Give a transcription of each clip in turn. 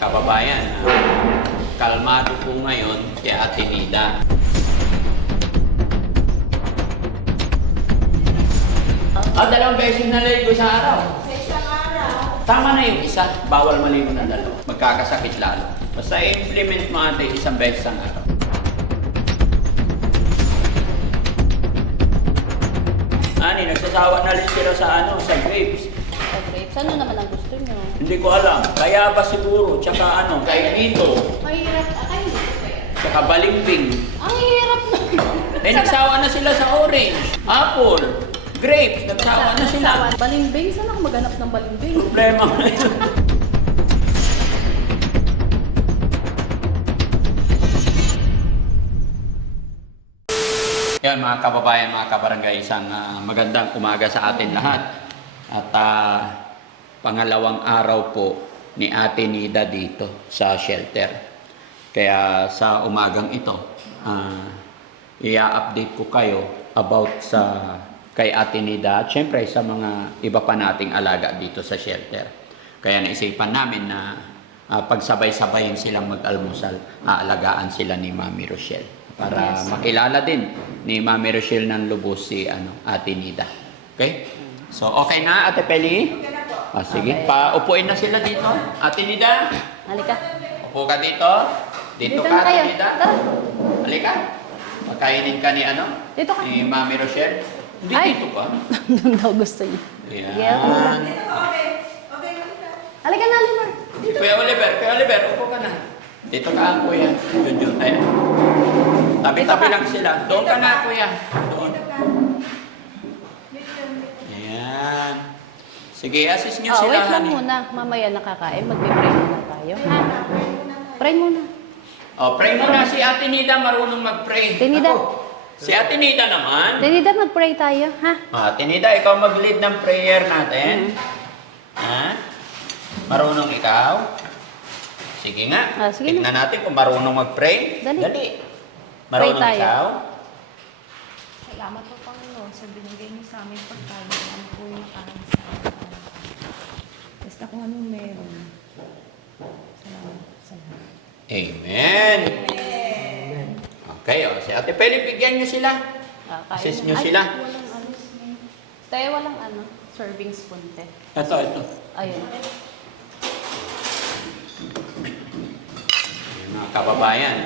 Kababayan, kalmado po ngayon si Ate Nida. Dalawang beses na ligo sa araw. Sa isang araw. Tama na yung isa, bawal maligo ng dalawa. Magkakasakit lalo. Basta i-implement mo ate isang beses ang araw. Ani, nagsasawa na rin sila sa grapes. Grapes, ano naman ang gusto nyo? Hindi ko alam. Kaya ba siguro, tsaka kay Nito, Mahirap, hindi ko kaya. tsaka balimbing. Ang hirap na. Nagsawa na sila sa orange, apple, grapes, nagsawa na sila. Balimbing, saan ako maghanap ng balimbing? Problema na yun. Yan mga kababayan, mga kabarangay, isang magandang umaga sa atin lahat. At pangalawang araw po ni Ate Nida dito sa shelter. Kaya sa umagang ito, i-update ko kayo about kay Ate Nida at syempre sa mga iba pa nating alaga dito sa shelter. Kaya naisipan namin na pagsabay-sabayin silang mag-almusal, aalagaan sila ni Mami Rochelle para makilala din ni Mami Rochelle ng lubos si Ate Nida. Okay? So, okay na, Ate Peli? Okay na po. Sige, Okay. paupuin na sila dito. Ate Nida, Halika. upo ka dito. Dito ka, na kayo. Ate Nida. Tara. Halika. Makainin ka ni Dito ka. Ni Mami Rochelle. Hindi Ay. dito ka. Doon daw gusto niya. Yan. Dito po, okay. Okay lang ito. Halika na, Limar. Kuya Oliver, upo ka na. Dito ka, kuya. Yun. Ayun. Tabi-tabi lang sila. Doon ka na, kuya. Doon. Dito ka. Dito. Ayan. Sige, assist nyo Oh, sila. wait lang honey. muna. Mamaya nakakain. Magbe-pray muna tayo. Ha? Pray muna. Pray muna si Ate Nida, marunong mag-pray. Ate Nida. Ako. Si Ate Nida naman. Denida, mag-pray tayo. Ha? Ate Nida, ikaw mag-lead ng prayer natin. Ha? Marunong ikaw? Sige nga. Sige Tignan natin kung marunong mag-pray. Dali. Marunong Pray tayo. ikaw? Salamat po, Panginoon, sa binigay niyo sa amin pagkain. Ano po yung nakain sa amin. Basta kung anong meron. Salamat. Amen. Okay, si Ate Peli, bigyan niyo sila. Kain Assist na. nyo Ay, sila. walang ano. Tayo walang serving spoon, te. Ito. Ayun. Mga kababayan,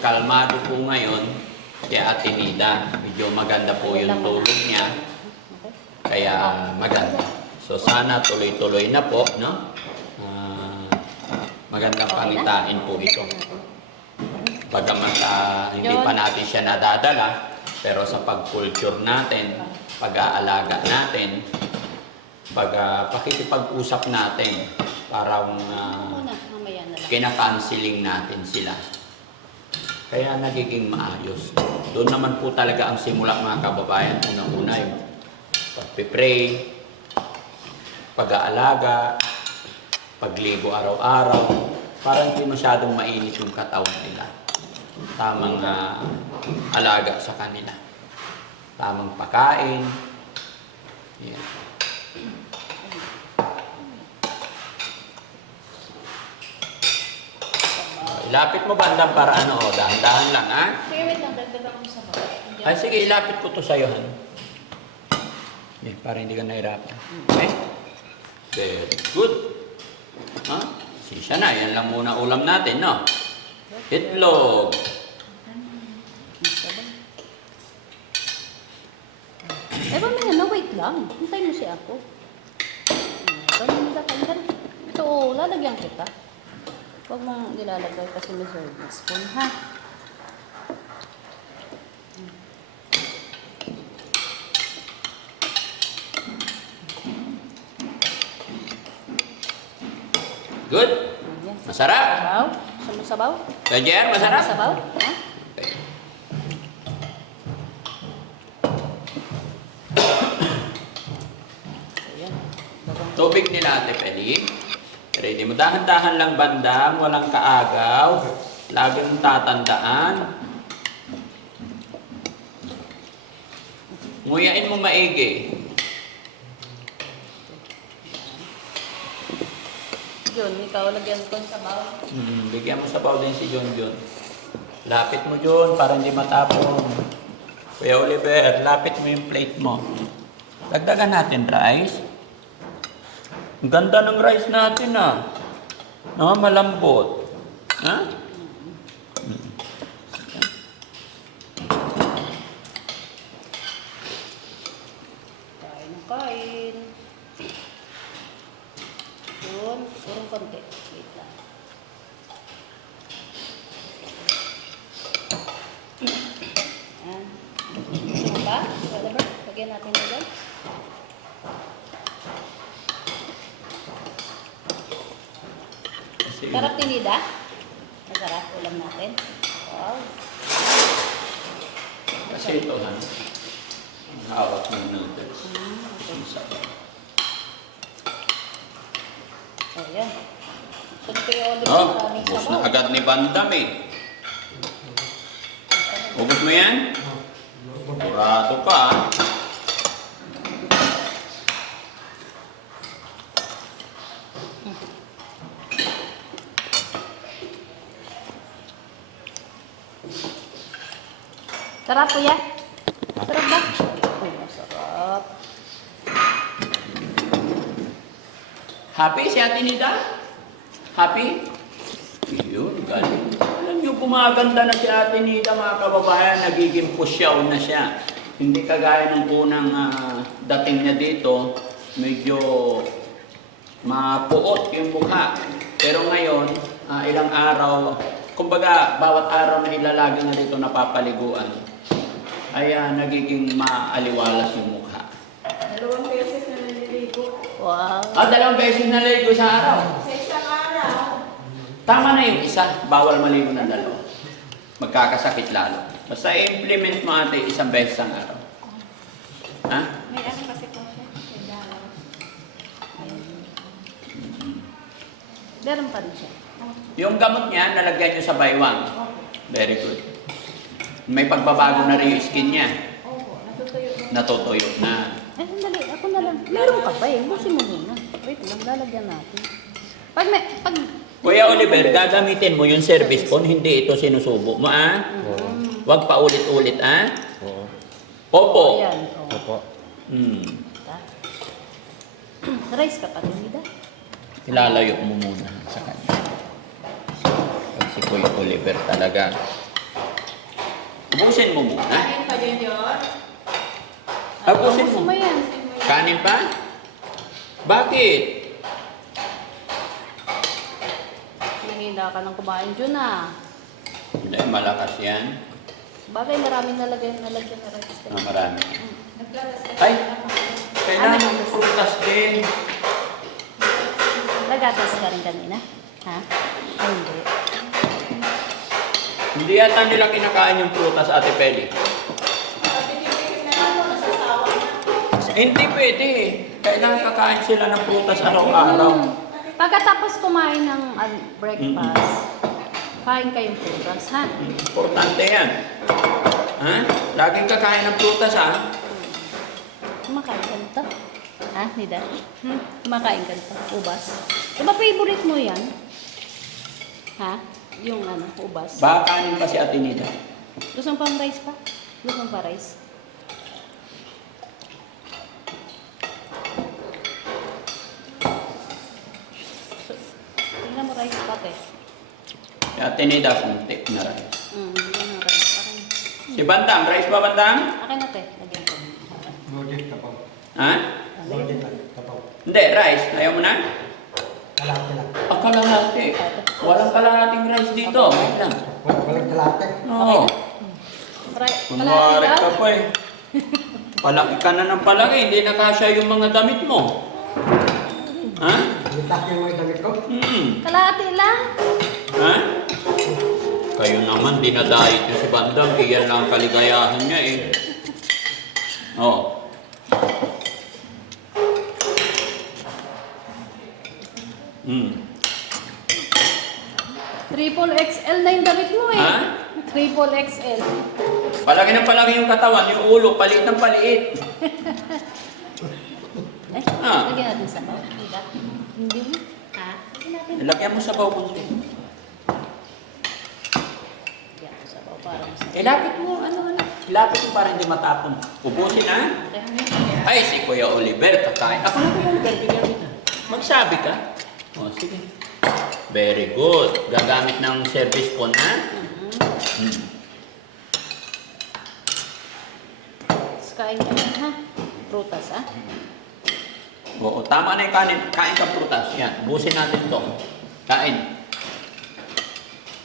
kalmado po ngayon si Ate Nida. Medyo maganda po yung tulog niya. Okay. Kaya maganda. So sana tuloy-tuloy na po, no? Magandang pangitain po ito. Bagamat hindi pa natin siya nadadala, pero sa pag-culture natin, pag-aalaga natin, pakikipag-usap natin, parang Muna, mamaya na lang. kina-counseling natin sila. Kaya nagiging maayos. Doon naman po talaga ang simula mga kababayan. Unang-una yung pag-pray, pag-aalaga, pagligo araw-araw, para hindi masyadong mainit yung katawan nila. Tamang alaga sa kanila. Tamang pagkain. Yan. Ilapit mo bandang para dahan-dahan lang, ha? Sige, wait lang. Dagdagan ko sa bawah. Ay, sige, ilapit ko to sa'yo, Han. Yeah, para hindi ka nahirapan. Okay? Very good. Ha? Sisya na, yan lang muna ulam natin, no? Itlog. Mamaya na, wait lang. Hintay mo si ako. Ganun kain ka na. Ito, lalagyan kita. Huwag mong nilalagay kasi may serving spoon, ha? Good? Ayan. Masarap? Sabaw? Sabaw? Kajer, masarap? Sabaw? Ha? Okay. Ayan. Bagong Tubig nila, Ate Peli. Ready mo. Dahan-dahan lang bandam, walang kaagaw. Laging tatandaan. Nguyain mo maigi. John, ikaw lagyan ko sa baw. Bigyan mo sabaw din si John John. Lapit mo John para hindi matapon. Kuya Oliver, lapit mo yung plate mo. Dagdagan natin rice. Ang ganda ng rice natin ah. No, malambot. Ha? Kain ng kain. Yun, purong konti. Wait lang. Yan. Ano ba? Whatever. Lagyan natin na dyan. Kasi, Sarap tinida. Masarap. Ulam natin. Wow. kasi ito ha. Ang hawak ng noodles. Ang sabaw. So, yan. So, kaya ulit Oh, maraming ubos sabaw. na agad ni Bandam eh. Ubos mo yan? Murado ka ah. Sarap kuya. Sarap ba? Uy, masarap. Happy si Ate Nida? Happy? Yun, galing. Alam niyo, gumaganda na si Ate Nida, mga kababayan. Nagiging pusyaw na siya. Hindi kagaya ng unang dating niya dito. Medyo mapuot yung mukha. Pero ngayon, ilang araw, kumbaga, bawat araw na ilalagi na dito napapaliguan, ay nagiging maaliwalas yung mukha. 2 beses na naliligo. Wow. 2 beses na ligo sa araw. Sa isang araw. Tama na yung isa, bawal maligo ng 2. Magkakasakit lalo. Basta i-implement mo ate 1 beses ang araw. Ha? May ano kasi po siya. May dalaw. Meron pa rin siya. Yung gamot niya, nalagyan nyo sa baywang. Very good. May pagbabago na rin yung skin niya. Opo, natutuyo na. Natutuyo na. Eh, sandali. Ako na lang. Meron ka pa eh. Busin mo muna. Wait lang. Lalagyan natin. Pag Kuya Oliver, gagamitin mo yung service phone, hindi ito sinusubo mo, Huwag pa ulit-ulit, Oo. Opo. Ayan. Oh. Opo. Ta. Rice ka pa, Tinida. Ilalayo mo muna sa kanya. Pag si Kuya Oliver talaga. Ubusin mo muna. Kain pa dyan yun. Ubusin Gusto mo. mo yan. Kanin pa? Bakit? Mahina ka ng kumain dyan ah. Hindi, malakas yan. Bagay maraming nalagyan na rice. Marami. Naglalas ka. Ay, kailangan mo prutas din. Nagatas ka rin kanina? Ha? Ay, hindi. Hindi yata nila kinakain yung prutas, Ate Peli. Pag-titipid na lang mo, nasasawa na. Hindi pwede. Kailangan kakain sila ng prutas araw-araw. Pagkatapos kumain ng breakfast, kain kayong prutas, ha? Importante yan. Ha? Laging kakain ng prutas, ha? Kumakain ka nito? Ha, Nida? Kumakain ka nito? Ubas? Diba favorite mo yan? Ha? Yung ubas? Baka kanin pa si Ate Nida. Gusto mo pang rice pa? Gusto mo pa rice? Tingnan mo rice pati. Si Ate Nida, kunti na rin. Yan ang rice. Akin. Si Bandam, rice ba Bandam? Akin na te. Lagyan ko. Loaded tapaw. Ha? Loaded tapaw. Hindi, rice. Ayaw mo na? Kalate lang. Ang kalahati. Walang kalahating rice dito. Wait lang. Walang kalate. Oo. Kunwari Kalahati ka daw? pa eh. Palaki ka na ng palaki, hindi na kasya yung mga damit mo. Ha? Litak yung mga damit ko. Kalahati lang? Ha? Kayo naman, dinadayit nyo si Bandam, iyan lang ang kaligayahan niya eh. Oh. Triple XL na yung damit mo eh. Ha? Triple XL. Palaki ng palaki yung katawan, yung ulo, paliit ng paliit. Ay, Ah. lagyan natin sa bawah. Hindi mo? Ha? Lagyan natin Ilagyan mo sa baw konti. Yan, sabaw para masarap. Ilapit mo, ano. Ilapit mo para hindi matapon. Ubusin ha. Ay, si Kuya Oliver, kakain. Ako na Kuya Oliver, bigyan kita. Magsabi ka. O, sige. Very good. Gagamit ng service phone, ha? Tapos kain ka na, ha? Prutas, ha? Oo, tama na yung kanin. Kain ka prutas. Yan, ubusin natin to. Kain.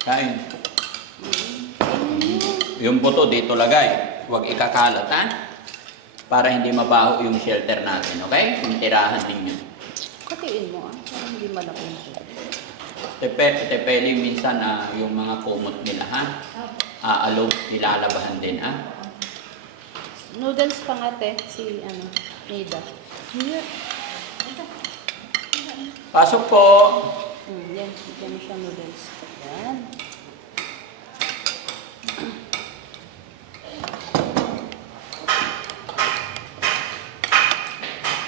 Kain. Yung buto dito lagay. Huwag ikakalat, ha? Para hindi mabaho yung shelter natin, okay? Yung tirahan ninyo. Katiin mo, ah. Para hindi malaki yung sulit. Tepeli minsan yung mga kumot nila, ha? Aalog, ilalabahan din, ha? Noodles pa nga, te. Si, Nida. Pasok po. Yan. Bigyan mo siya noodles. Yan.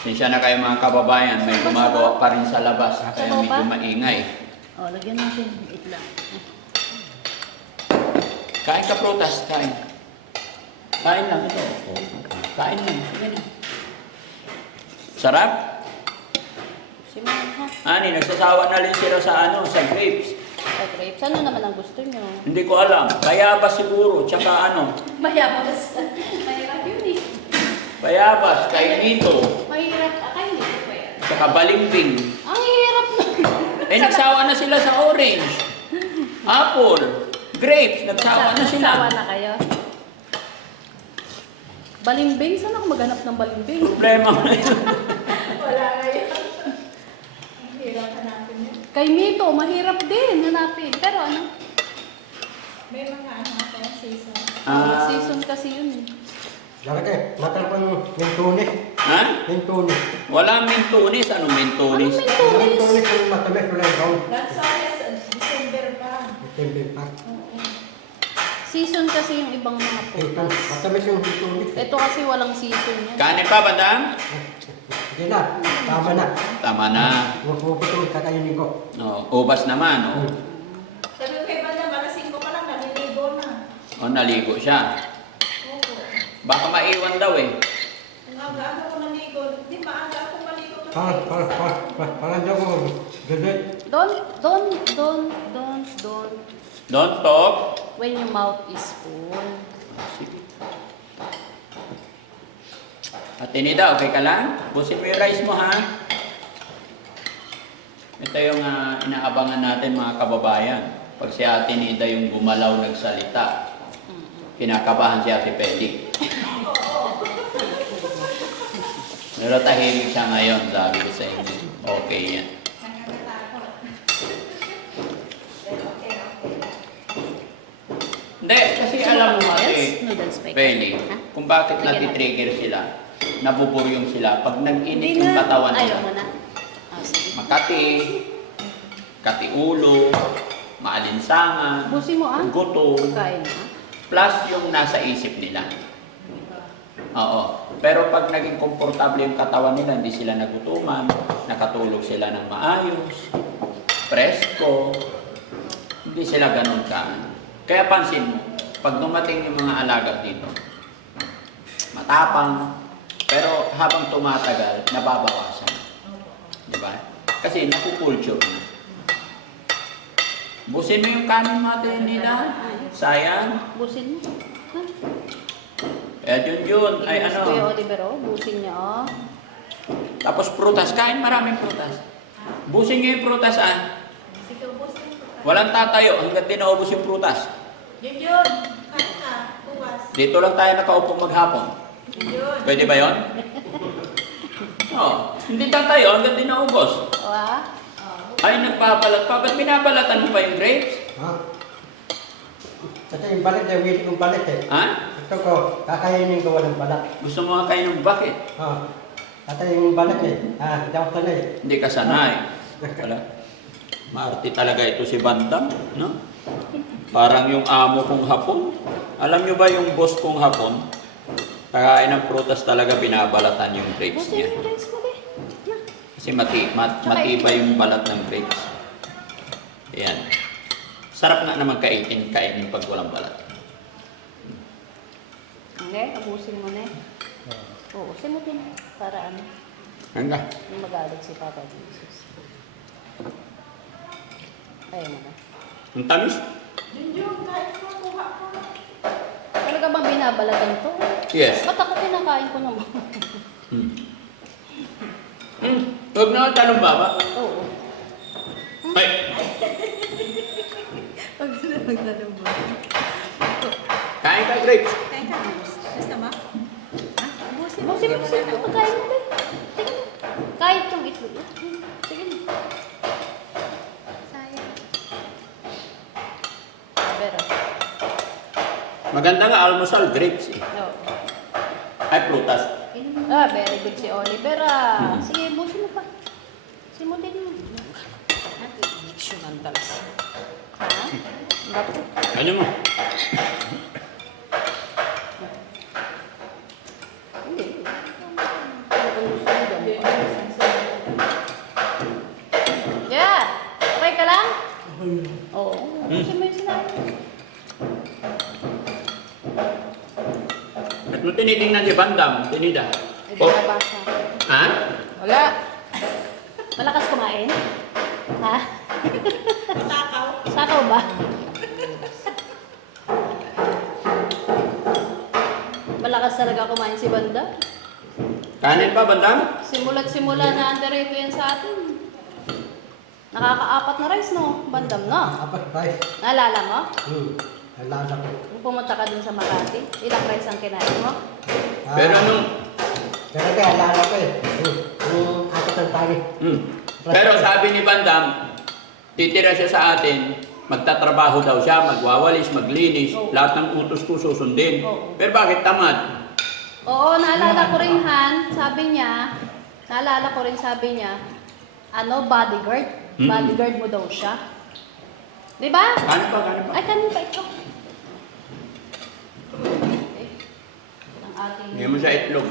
Sinsya na kayo mga kababayan, may gumagawa pa rin sa labas, kaya Sabaw medyo pa? maingay. O, lagyan natin. Wait lang. Kain ka prutas, kain. Kain lang ito. Kain lang, sige na. Sarap? Simulan, ha? Ani, nagsasawa na rin sila sa grapes. Ay, grapes. Ano naman ang gusto nyo? Hindi ko alam. Bayabas siguro, tsaka Mayabas. Mahirap yun, eh. bayabas, kainito, Mahirap. Akain nito pa yan. tsaka balimbing. Ang hirap na. Eh, nagsawa na sila sa orange, apple, grapes, nagsawa na sila. Sawa na kayo. Balimbing? Saan ako maghanap ng balimbing? Problema na yun. Wala ngayon. Hirap hanapin yun. Kay Mito, mahirap din hanapin. Pero ano? May mga ako season. Season kasi yun, eh. Lalaki, matalpan yung tunis. Ha? Yung tunis. Walang mintunis. Anong mintunis? Ano Yung Tunis? tunis yung matamis ko lang yung That's why December pa. timbil pa. Season kasi yung ibang mga Ito, prutas. matamis yung tunis. Ito kasi walang season yan. Kanin pa, bandang? Sige na, tama na. Tama na. Huwag po itong kakainin ko. No, ubas naman. Oh. Sabi ko kay Banda, malasing ko pa lang, naliligo na. Oh, naligo siya. Oo. Baka maiwan daw eh. Ang aga ko naligo, di maaga ako maligo kasi. Parang daw ko, gagawin. Don't talk. When your mouth is full. Sige. Ate Nida, okay ka lang? Busin mo yung rice mo, ha? Ito yung inaabangan natin mga kababayan. Pag si Ate Nida yung gumalaw nagsalita, kinakabahan si Ate Peli. Pero tahimik siya ngayon, sabi ko sa inyo. Okay yan. Nakakatakot. Pero okay. Hindi, kasi alam mo Noodles pa. Peli, Ha? kung bakit Sige na. nati-trigger sila, nabuburyong sila. Pag nag-init Hindi yung na. katawan Ayaw nila, mo na. Sige. makati, kati ulo, maalinsangan, Busin mo, gutom, Kain na. plus yung nasa isip nila. Oo. Pero pag naging komportable yung katawan nila, hindi sila nagutuman, nakatulog sila ng maayos, presko, hindi sila ganun ka. Kaya pansin mo, pag dumating yung mga alaga dito, matapang, pero habang tumatagal, nababawasan. Di ba? Kasi nakukulture na. Busin mo yung kanin natin nila. Sayang. Busin mo. Ha? Eh, yun. Ay, Inis Kuya ano. Oliver, oh. Busin niya, oh. Tapos prutas. Kain maraming prutas. Busin nyo yung prutas, Sige, ubos din ko. Walang tatayo hanggang di naubos yung prutas. Yun. Kain ka. Buwas. Dito lang tayo nakaupo maghapon. Yun. Pwede ba yun? Oo. Hindi tatayo hanggang di naubos. O, ha? Ay, nagpapalat pa. Ba't binabalatan mo pa yung grapes? Ha? Ito yung balit eh, wait yung balit eh. Ha? Ito ko, kakainin ko walang balat. Gusto mo nga kayo ng bakit? Ha? Ito yung balit eh. Hindi ako sanay. Hindi ka sanay. Wala. Maarte talaga ito si Bandam, no? Parang yung amo kong hapon. Alam nyo ba yung boss kong hapon? Kakain ng prutas talaga binabalatan yung grapes Busin niya. mo yung rice mo, be. Na. Kasi matibay yung balat ng grapes. Ayan. Sarap nga naman kainin pag walang balat. Okay, abusin mo na eh. Oo, ubusin mo din. Para ano, Hangga. yung magalit si Papa Jesus. Ayaw mo na. Ang tamis? Yun, kahit ko, kuha ko. Talaga bang binabalatan to? Yes. Ba't ako kinakain ko naman? Huwag na talong baba. Oo. Ay, Pag naglalong ba? kain ka, grapes. Kain ka, gusto mo? Ha? Ubusin mo. Busin mo siya. Pagkain mo din. Sige na. Kahit yung itlog. Sige na. Sayang. Pero, Maganda nga almusal, grapes eh. no. Ay, prutas. Ah, very good si Oliver ah. Sige, busin mo pa. Busin mo din mo. Addiction ang dalas. Ha? Bato. Ano mo? Hindi. Ano kung gusto mo dyan? Yeah! Okay ka lang? Oo. Busin mo yung sinabi. At mo tinitingnan si Bandam, tinida. Ay, Oh, binabasa. ha? Wala. Malakas kumain? Ha? Takaw. Sakaw ba? Malakas talaga kumain si Banda. Kanin pa, Bandam? Simula't simula na underrated yan sa atin. Nakaka-4 na rice, no? Bandam, no? Apat rice. Naalala mo? Alala ko. Nung pumunta ka dun sa Makati, ilang rice ang kinain mo? Pero nung... Pero kaya alala ko eh. Yung apat ng tali. Pero sabi ni Bandam, titira siya sa atin, magtatrabaho daw siya, magwawalis, maglinis, Oo. lahat ng utos ko susundin. Oo. Pero bakit tamad? Oo, naalala ko rin, Han. Sabi niya, naalala ko rin sabi niya, bodyguard. Mm. Bodyguard mo daw siya. Di ba? Kanin pa, kanin pa. Ay, kanin pa ito. Okay. Ang ating... Hindi mo siya itlog.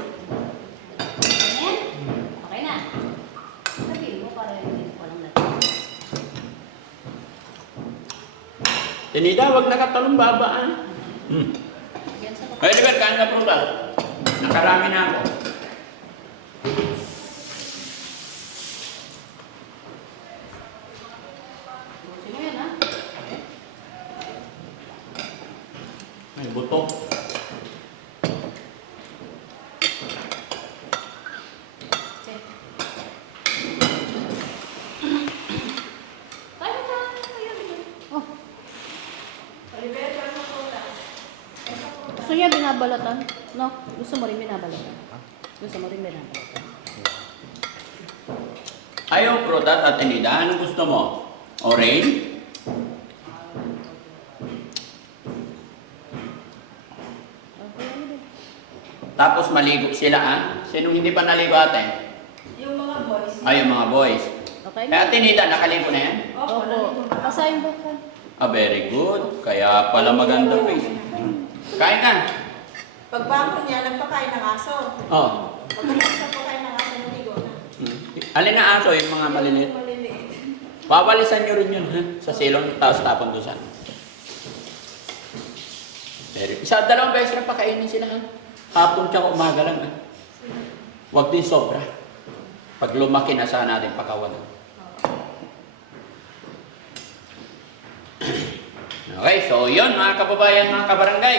Ayan. Okay na. Sabihin mo para hindi ko lang natin. Tinida, wag nakatalong baba, ah. Again sa Ay, Liber, kain na prutas. Nakarami na ako. Busin mo yan, ha? May buto. Okay. Tayo na. Oh. Gusto niya binabalatan? No? Gusto mo rin binabalatan? Gusto mo rin binabalatan? Ayaw prutas at tinida. Anong gusto mo? Orange? Okay, ano din? Tapos maligo sila, ah. Sino hindi pa naligo ate? Yung mga boys. Ay, yung mga boys. Okay Kaya na? tinida, nakaligo na yan? Opo. Pasayang buka. Ah, very good. Kaya pala maganda face. Kain ka. Pagbangon niya, nagpakain ng aso. Oh. Pagkatapos nagpakain ng aso, naligo na. Alin na aso, yung mga maliliit. Maliliit. Babalisan nyo rin yun, ha? Sa silong, tapos tapon doon saan. Isa, dalawang beses na pakainin sila, ha? Hapon tsaka umaga lang, ha? Huwag din sobra. Pag lumaki na saan natin pakawalan. Okay, so yun mga kababayan, mga kabarangay,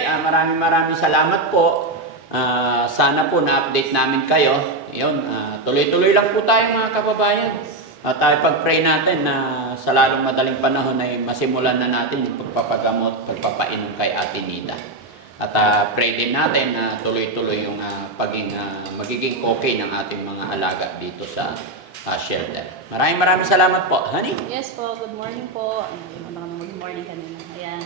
maraming salamat po. Sana po na-update namin kayo. Yun, tuloy-tuloy lang po tayo mga kababayan. Tayo pag-pray natin na sa lalong madaling panahon ay masimulan na natin yung pagpapagamot, pagpapainom kay Ate Nida. At pray din natin na tuloy-tuloy yung magiging okay ng ating mga alaga dito sa shelter. Maraming salamat po, honey. Yes po, good morning po. Good morning kanina. Ayan,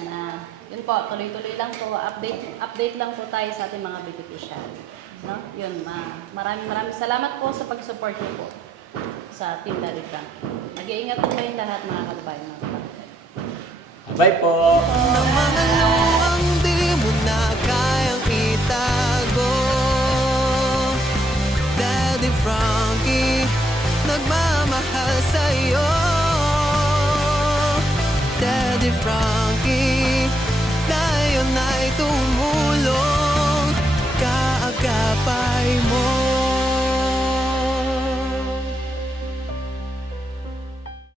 yun po, tuloy-tuloy lang po. Update lang po tayo sa ating mga beneficial. No? Yun, maraming salamat po sa pag-support niyo po sa Team Daddy Frank. Mag-iingat po kayong lahat mga kababayan. Bye po. Ang mga luwang di mo na kayang itago. Daddy Frankie, nagmamahal sa'yo. from